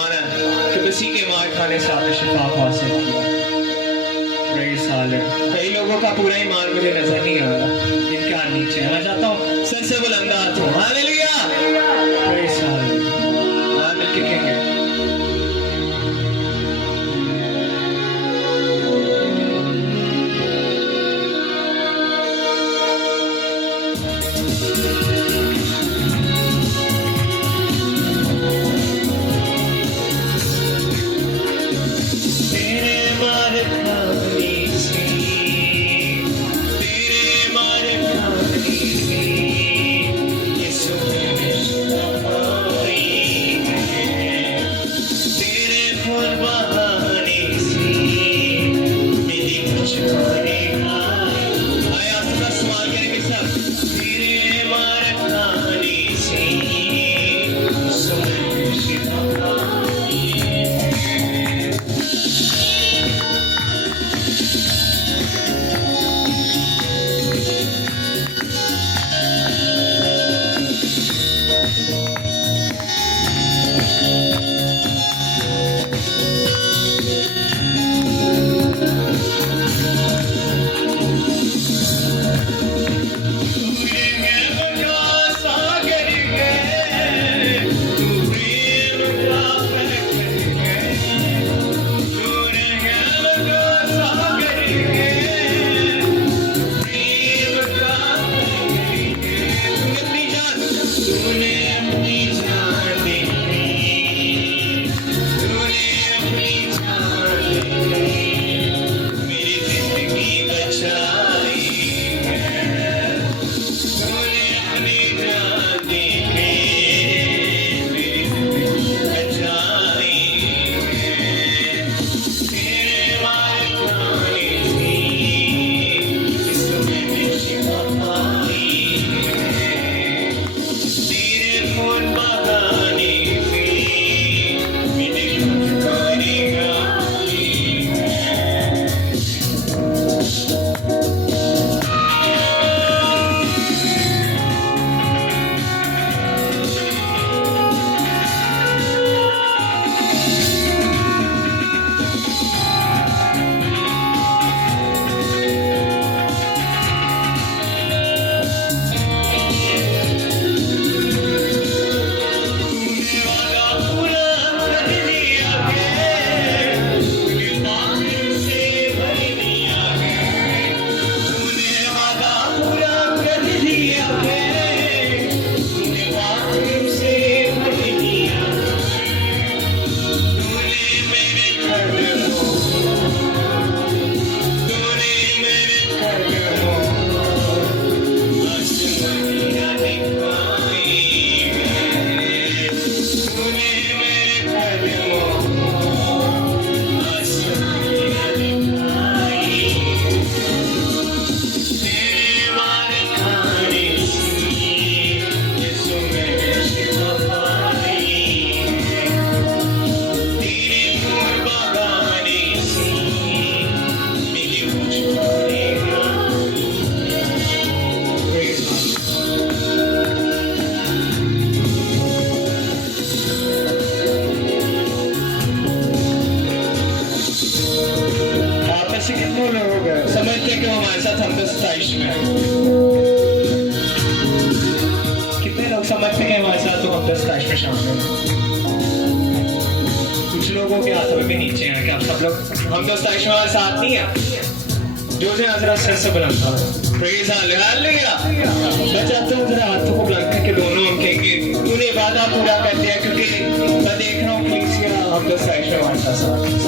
फरमान है कि उसी के मार खाने से आपने शिफा को हासिल किया। Praise Hallelujah। कई लोगों का पूरा ईमान मुझे नजर नहीं आ रहा, इनके हाथ नीचे है। मैं चाहता हूँ सर से बुलंद हाथ हो। हालेलुया। Praise Hallelujah। हाँ, मिलके कहेंगे। समझते कि हमारे साथ हम 27 में कितने लोग समझते हैं हमारे साथ तो हम 27 में शामिल हैं। कुछ लोगों के हाथों के नीचे हैं कि आप सब लोग हम 27 में हमारे साथ नहीं है। जो से हजरत सर से बुलंद था प्रेज हालेलुया। मैं चाहता हूँ जरा हाथों को बुलंद करके दोनों हम कहेंगे तूने वादा पूरा कर दिया, क्योंकि मैं देख रहा हूँ हम 27 में हमारे साथ